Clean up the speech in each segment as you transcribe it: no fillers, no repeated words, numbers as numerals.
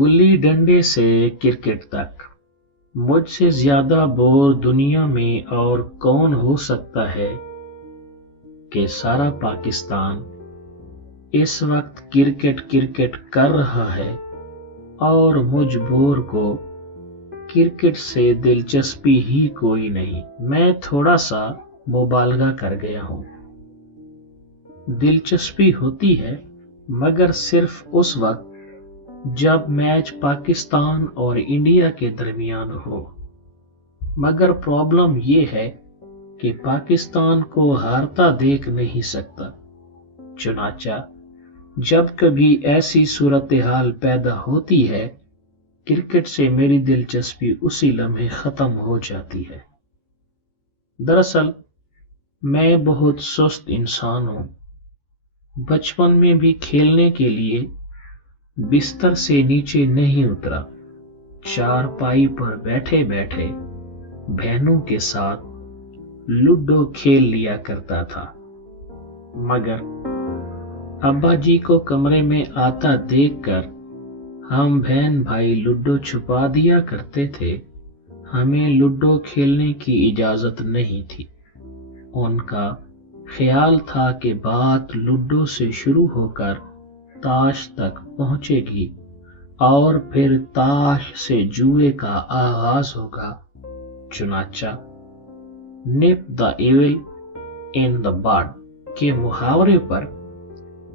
गुल्ली डंडे से क्रिकेट तक, मुझसे ज्यादा बोर दुनिया में और कौन हो सकता है कि सारा पाकिस्तान इस वक्त क्रिकेट क्रिकेट कर रहा है और मुझ बोर को क्रिकेट से दिलचस्पी ही कोई नहीं। मैं थोड़ा सा मुबालगा कर गया हूं। दिलचस्पी होती है मगर सिर्फ उस वक्त जब मैच पाकिस्तान और इंडिया के दरमियान हो। मगर प्रॉब्लम ये है कि पाकिस्तान को हारता देख नहीं सकता। चुनाचा जब कभी ऐसी सूरत हाल पैदा होती है, क्रिकेट से मेरी दिलचस्पी उसी लम्हे खत्म हो जाती है। दरअसल मैं बहुत सुस्त इंसान हूं। बचपन में भी खेलने के लिए बिस्तर से नीचे नहीं उतरा। चारपाई पर बैठे बैठे बहनों के साथ लूडो खेल लिया करता था। मगर अब्बा जी को कमरे में आता देखकर हम बहन भाई लूडो छुपा दिया करते थे। हमें लूडो खेलने की इजाजत नहीं थी। उनका ख्याल था कि बात लूडो से शुरू होकर ताश तक पहुंचेगी और फिर ताश से जुए का आगाज होगा। चुनाचा nip the evil in the bud के मुहावरे पर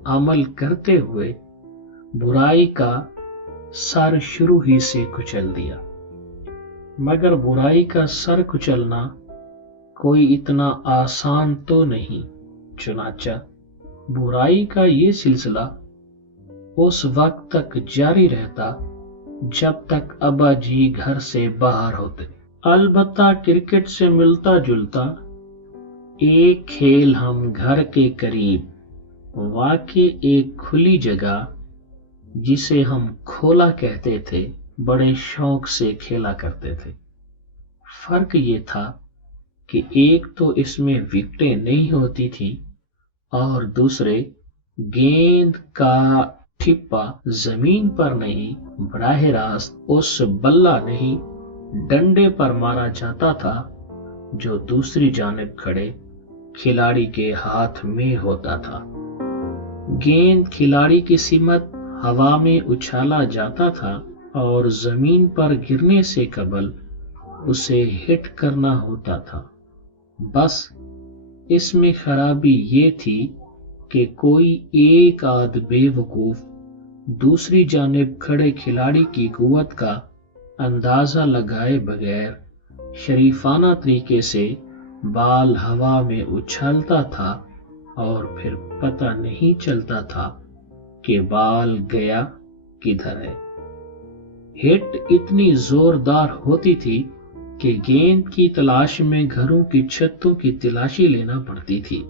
अमल करते हुए बुराई का सर शुरू ही से कुचल दिया। मगर बुराई का सर कुचलना कोई इतना आसान तो नहीं। चुनाचा बुराई का ये सिलसिला उस वक्त तक जारी रहता जब तक अब्बा जी घर से बाहर होते। अलबत्ता क्रिकेट से मिलता जुलता एक खेल हम घर के करीब वाकई एक खुली जगह जिसे हम खोला कहते थे, बड़े शौक से खेला करते थे। फर्क ये था कि एक तो इसमें विकेटें नहीं होती थी और दूसरे गेंद का ठिप्पा जमीन पर नहीं, बराह रास्त उस बल्ला नहीं डंडे पर मारा जाता था जो दूसरी जानिब खड़े खिलाड़ी के हाथ में होता था। गेंद खिलाड़ी की सिमत हवा में उछाला जाता था और जमीन पर गिरने से कबल उसे हिट करना होता था। बस इसमें खराबी ये थी कि कोई एक आध बेवकूफ दूसरी जानिब खड़े खिलाड़ी की कुव्वत का अंदाजा लगाए बगैर शरीफाना तरीके से बाल हवा में उछालता था और फिर पता नहीं चलता था कि बाल गया किधर है। हिट इतनी जोरदार होती थी कि गेंद की तलाश में घरों की छतों की तलाशी लेना पड़ती थी।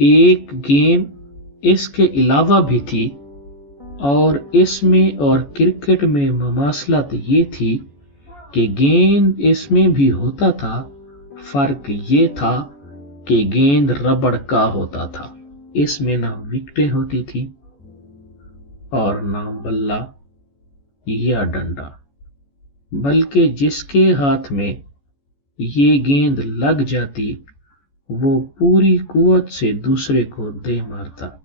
एक गेम इसके अलावा भी थी और इसमें और क्रिकेट में ममासलत ये थी कि गेंद इसमें भी होता था। फर्क ये था कि गेंद रबड़ का होता था। इसमें ना विकेटें होती थी और ना बल्ला या डंडा, बल्कि जिसके हाथ में ये गेंद लग जाती वो पूरी कुव्वत से दूसरे को दे मारता।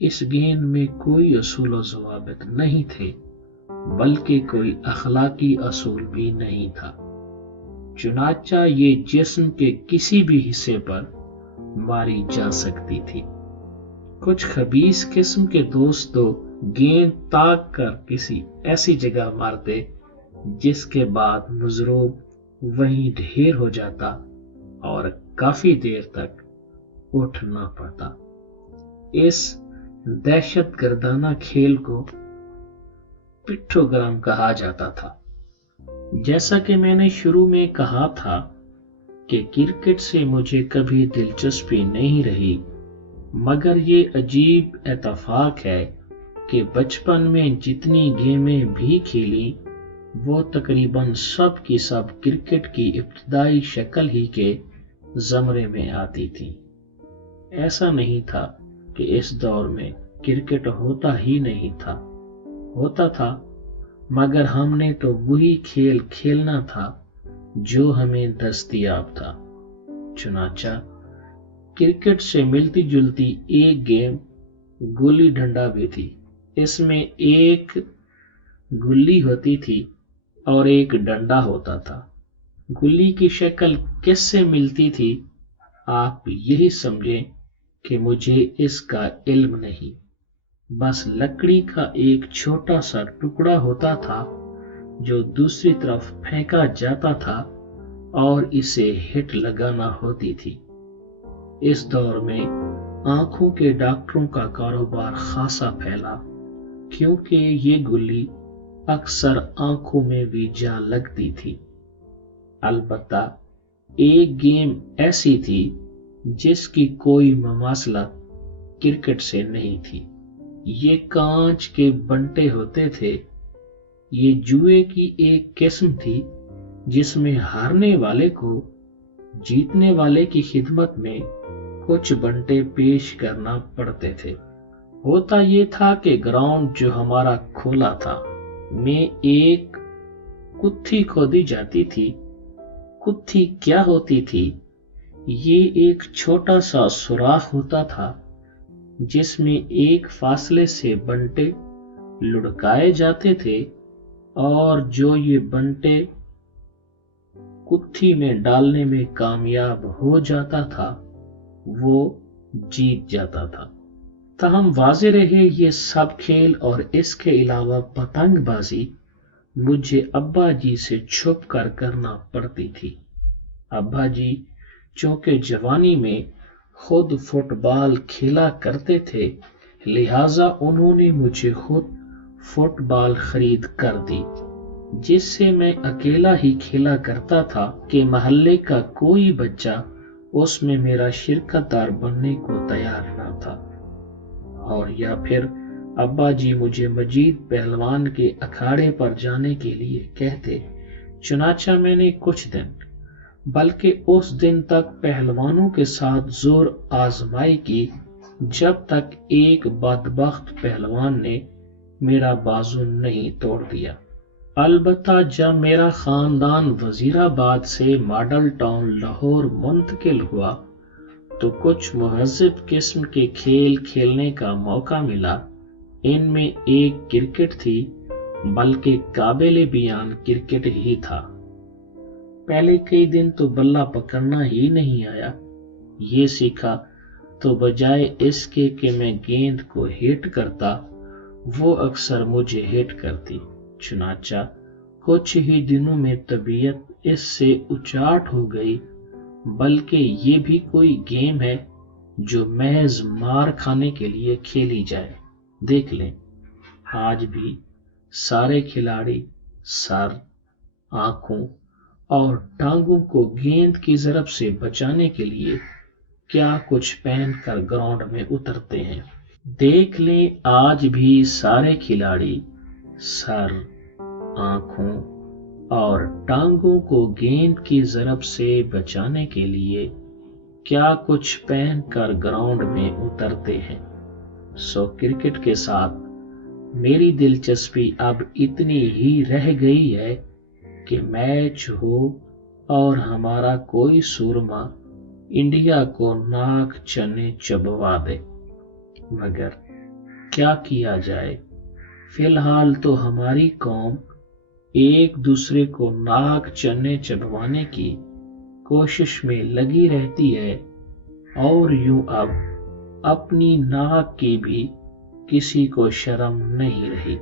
इस गेंद में कोई असूल व ज़वाबित नहीं थे, बल्कि कोई अखलाकी असूल भी नहीं था। चुनाचा ये जिस्म के किसी भी हिस्से पर मारी जा सकती थी। कुछ खबीस किस्म के दोस्त तो गेंद ताक कर किसी ऐसी जगह मारते जिसके बाद मुजरूब वहीं ढेर हो जाता और काफी देर तक उठ ना पाता। इस दहशत गर्दाना खेल को पिट्ठोग्राम कहा जाता था। जैसा कि मैंने शुरू में कहा था कि क्रिकेट से मुझे कभी दिलचस्पी नहीं रही, मगर ये अजीब इत्तेफाक है कि बचपन में जितनी गेमें भी खेली वो तकरीबन सब की सब क्रिकेट की इब्तिदाई शक्ल ही के जमरे में आती थी। ऐसा नहीं था कि इस दौर में کرکٹ ہوتا ہی نہیں تھا، ہوتا تھا مگر ہم نے تو وہی کھیل کھیلنا تھا جو ہمیں دستیاب تھا۔ چنانچہ کرکٹ سے ملتی جلتی ایک گیم گلی ڈنڈا بھی تھی۔ اس میں ایک گلی ہوتی تھی اور ایک ڈنڈا ہوتا تھا۔ گلی کی شکل کس سے ملتی تھی آپ یہی سمجھیں کہ مجھے اس کا علم نہیں، بس لکڑی کا ایک چھوٹا سا ٹکڑا ہوتا تھا جو دوسری طرف پھینکا جاتا تھا اور اسے ہٹ لگانا ہوتی تھی۔ اس دور میں آنکھوں کے ڈاکٹروں کا کاروبار خاصا پھیلا، کیونکہ یہ گلی اکثر آنکھوں میں بھی جا لگتی تھی۔ البتہ ایک گیم ایسی تھی جس کی کوئی مماثلت کرکٹ سے نہیں تھی۔ یہ کانچ کے بنٹے ہوتے تھے۔ یہ جوئے کی ایک قسم تھی جس میں ہارنے والے کو جیتنے والے کی خدمت میں کچھ بنٹے پیش کرنا پڑتے تھے۔ ہوتا یہ تھا کہ گراؤنڈ جو ہمارا کھولا تھا میں ایک کتھی کھودی جاتی تھی۔ کتھی کیا ہوتی تھی؟ یہ ایک چھوٹا سا سوراخ ہوتا تھا جس میں ایک فاصلے سے بنٹے لڑکائے جاتے تھے، اور جو یہ بنٹے کتھی میں ڈالنے میں کامیاب ہو جاتا تھا وہ جیت جاتا تھا۔ تاہم واضح رہے یہ سب کھیل اور اس کے علاوہ پتنگ بازی مجھے ابا جی سے چھپ کر کرنا پڑتی تھی۔ ابا جی چونکہ جوانی میں خود فٹ بال کھیلا کرتے تھے، لہذا انہوں نے مجھے خود فٹ بال خرید کر دی، جس سے میں اکیلا ہی کھیلا کرتا تھا کہ محلے کا کوئی بچہ اس میں میرا شرکت دار بننے کو تیار نہ تھا۔ اور یا پھر ابا جی مجھے مجید پہلوان کے اکھاڑے پر جانے کے لیے کہتے۔ چنانچہ میں نے کچھ دن بلکہ اس دن تک پہلوانوں کے ساتھ زور آزمائی کی جب تک ایک بدبخت پہلوان نے میرا بازو نہیں توڑ دیا۔ البتہ جب میرا خاندان وزیر آباد سے ماڈل ٹاؤن لاہور منتقل ہوا تو کچھ مہذب قسم کے کھیل کھیلنے کا موقع ملا۔ ان میں ایک کرکٹ تھی، بلکہ قابل بیان کرکٹ ہی تھا۔ پہلے کئی دن تو بلہ پکڑنا ہی نہیں آیا۔ یہ سیکھا تو بجائے اس کے کہ میں گیند کو ہٹ کرتا، وہ اکثر مجھے ہٹ کرتی۔ چنانچہ کچھ ہی دنوں میں طبیعت اس سے اچاٹ ہو گئی، بلکہ یہ بھی کوئی گیم ہے جو محض مار کھانے کے لیے کھیلی جائے۔ دیکھ لیں، آج بھی سارے کھلاڑی سر، آنکھوں اور ٹانگوں کو گیند کی ضرب سے بچانے کے لیے کیا کچھ پہن کر گراؤنڈ میں اترتے ہیں۔ دیکھ لیں، آج بھی سارے کھلاڑی سر، آنکھوں اور ٹانگوں کو گیند کی ضرب سے بچانے کے لیے کیا کچھ پہن کر گراؤنڈ میں اترتے ہیں۔ سو کرکٹ کے ساتھ میری دلچسپی اب اتنی ہی رہ گئی ہے کہ میچ ہو اور ہمارا کوئی سورما انڈیا کو ناک چنے چبوا دے، مگر کیا کیا جائے، فی الحال تو ہماری قوم ایک دوسرے کو ناک چنے چبوانے کی کوشش میں لگی رہتی ہے، اور یوں اب اپنی ناک کی بھی کسی کو شرم نہیں رہی۔